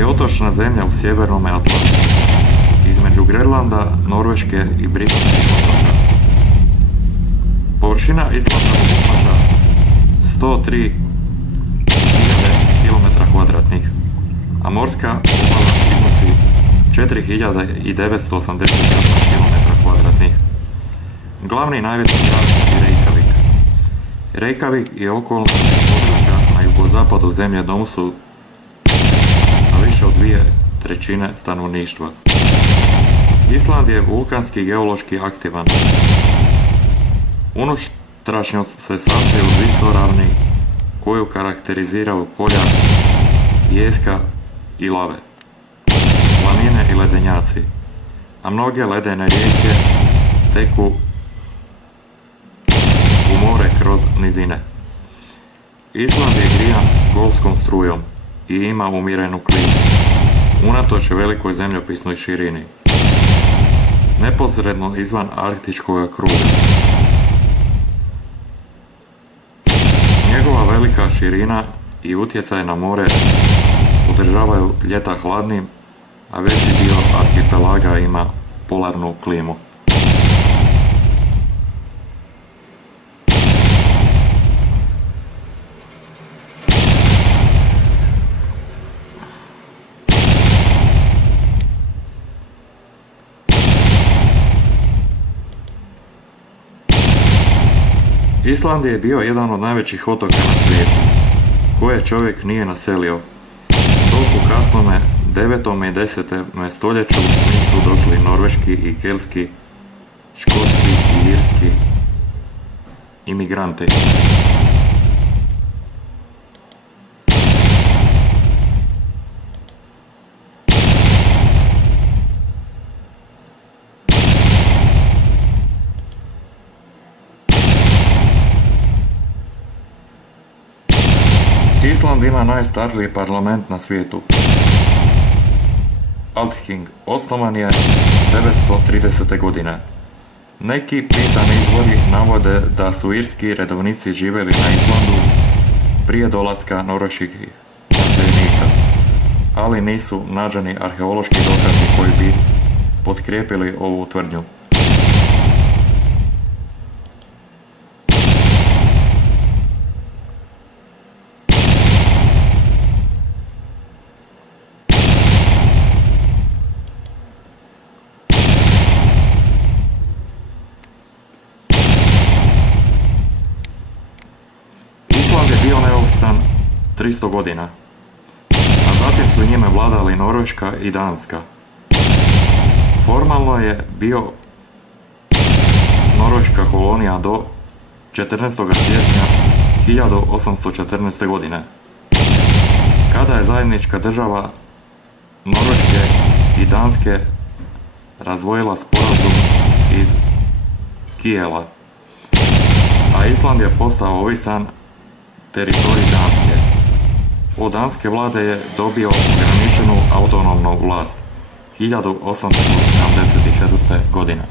je otočna zemlja u sjevernom Atlantu, između Grenlanda, Norveške i Britanskih otoka. Površina Islanda obuhvaća 103.000 km2, a morska obala iznosi 4.988 km2. Glavni najveći grad je Reykjavik. Reykjavik i okolna područja na jugozapadu zemlje dom su sa više od 2/3 stanovništva. Island je vulkanski geološki aktivan. Unutrašnjost se sastoji od visoravni koju karakteriziraju polja pijeska i lave, planine i ledenjaci, a mnoge ledene rijeke teku u more kroz nizine. Island je grijan golfskom strujom i ima umjerenu klimu, unatoč velikoj zemljopisnoj širini, neposredno izvan arktičkog kruga. Njegova velika širina i utjecaj na more održavaju ljeta hladnim, a veći dio arhipelaga ima polarnu klimu. Island je bio jedan od najvećih otoka na svijetu, koje čovjek nije naselio, dok u kasnome 9. i 10. stoljeću nisu došli norveški i keltski, škotski i irski imigranti. Island ima najstariji parlament na svijetu. Althing osnovan je 930. godine. Neki pisani izvori navode da su irski redovnici živjeli na Islandu prije dolaska norveških naseljenika, ali nisu nađeni arheološki dokazi koji bi potkrijepili ovu tvrdnju. Island je bio neovisan 300 godina, a zatim su njime vladali Norveška i Danska. Formalno je bio norveška kolonija do 14. siječnja 1814. godine, kada je zajednička država Norveške i Danske razvojila sporazum iz Kijela, a Island je postao ovisan teritorij Danske. Od danske vlade je dobio ograničenu autonomnu vlast 1874. godine.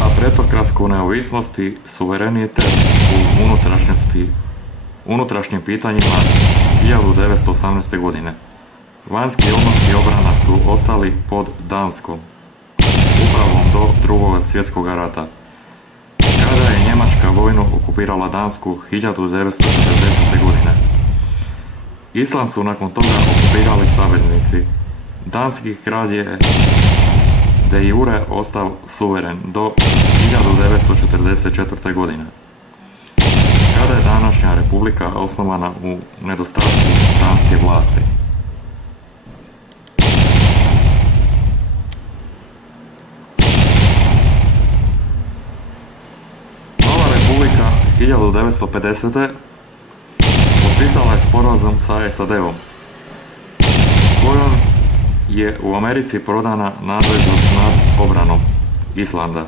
A pretokratsku neovisnost i suverenitet u unutrašnjim pitanjima 1918. godine. Vanjski odnosi i obrana su ostali pod Danskom upravom do Drugog svjetskog rata, kada je Njemačka vojno okupirala Dansku 1940. godine. Island su nakon toga okupirali saveznici. Danski kralj je de jure ostao suveren do 1944. godine, kada je današnja republika osnovana u nedostatku danske vlasti. Nova republika 1950. potpisala je sporazum sa SAD-om, kojom je u Americi prodana nadležnost nad obranom Islanda.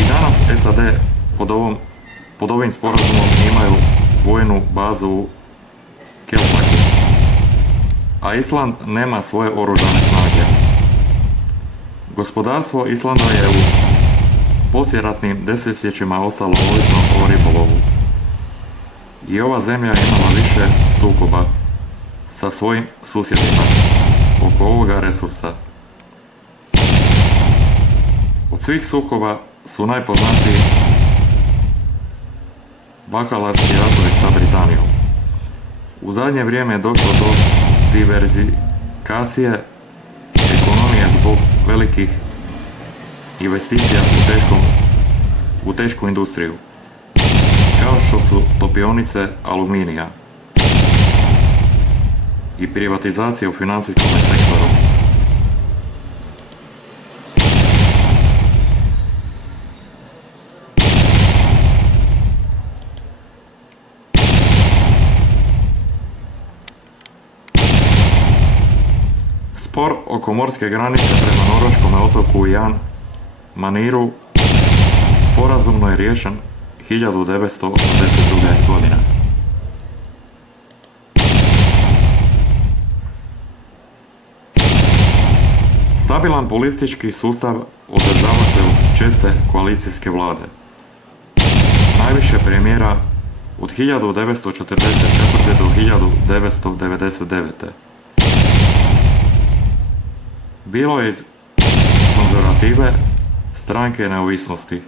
I danas SAD pod ovim sporazumom imaju vojnu bazu u Keflaviku, a Island nema svoje oružane snage. Gospodarstvo Islanda je u poslijeratnim desetljećima ostalo ovisno o ribolovu. I ova zemlja je imala više sukoba sa svojim susjedima oko ovoga resursa. Od svih sukoba su najpoznatiji bakalarski ratovi sa Britanijom. U zadnje vrijeme je došlo do diverzifikacije ekonomije zbog velikih investicija u tešku industriju, kao što su topionice aluminija i privatizacija u financijskom sektoru. Spor oko morske granice prema norveškom otoku Jan Maniru sporazumno je riješen 1982. godine. Stabilan politički sustav održava se uz česte koalicijske vlade. Najviše premijera od 1944. do 1999. bilo je iz konzervative stranke neovisnosti.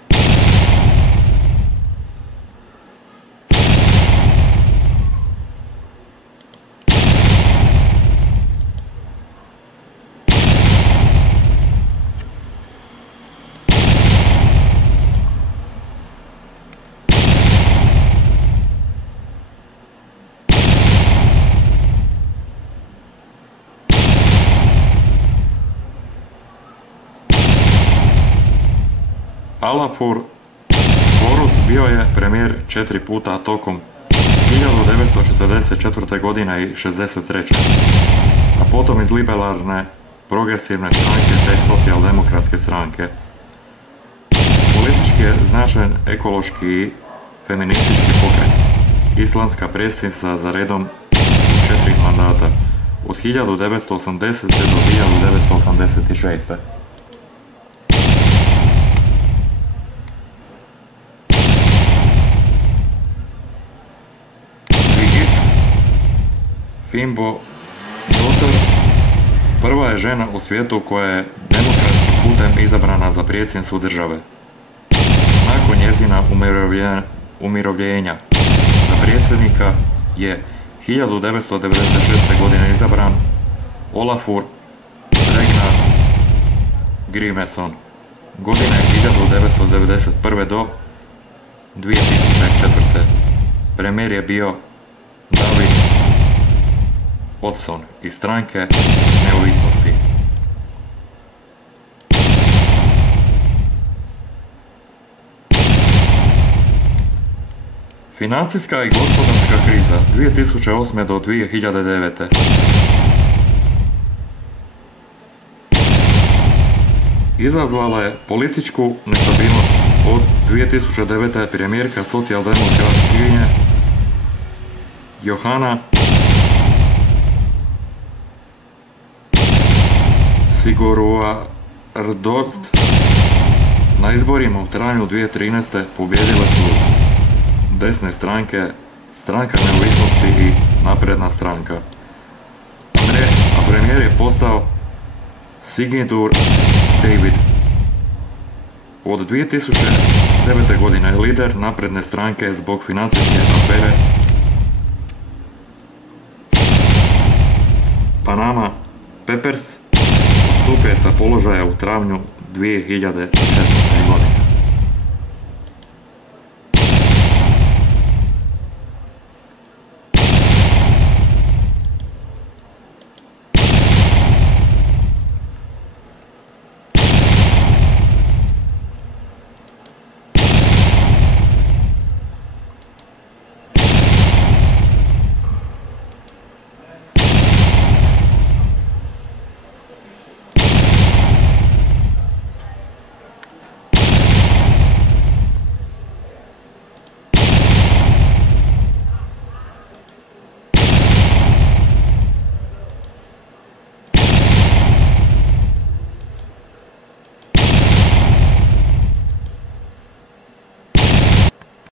Olafur Horus bio je premijer 4 puta tokom 1944. godine i 1963. a potom iz liberalne progresivne stranke te socijaldemokratske stranke. Politički je značajan ekološki i feministički pokret. Islandska predsjednica za redom 4 mandata od 1980. do 1986. Fimbo Dotter prva je žena u svijetu koja je demokratskim putem izabrana za predsjednicu države. Nakon njezina umirovljenja za predsjednika je 1996. godine izabran Olafur Ragnar Grimesson. Godine 1991. do 2004. Premijer je bio David Odson iz stranke neovisnosti. Financijska i gospodarska kriza 2008. do 2009. izazvala je političku nestabilnost. Od 2009. premijerka socijaldemokratkinje Johanna Sigurðardóttir na izborima u travnju 2013. pobijedile su desne stranke, Stranka neovisnosti i Napredna stranka. A premijer je postao Sigmundur David. Od 2009. godine je lider Napredne stranke zbog financijske afere Panama Papers odstupio je sa položaja u travnju 2016. godine.